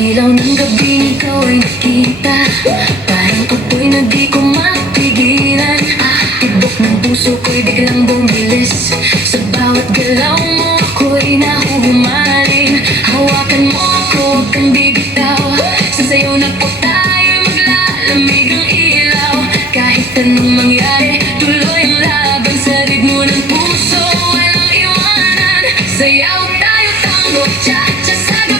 ilaw ng gabing ikaw ay nakita. Parang apoy na di ko mapigilan. Tibok ng puso ko'y biglang bumilis. Sa bawat galaw mo ako'y nahuhumaling. Hawakan mo ako, huwag kang bibitaw. Sa sayo na po tayo maglalamig ang ilaw. Kahit anong mangyari, tuloy ang laban. Sa ritmo ng puso, walang iwanan. Sayaw tayo, tango, cha-cha sa gabi.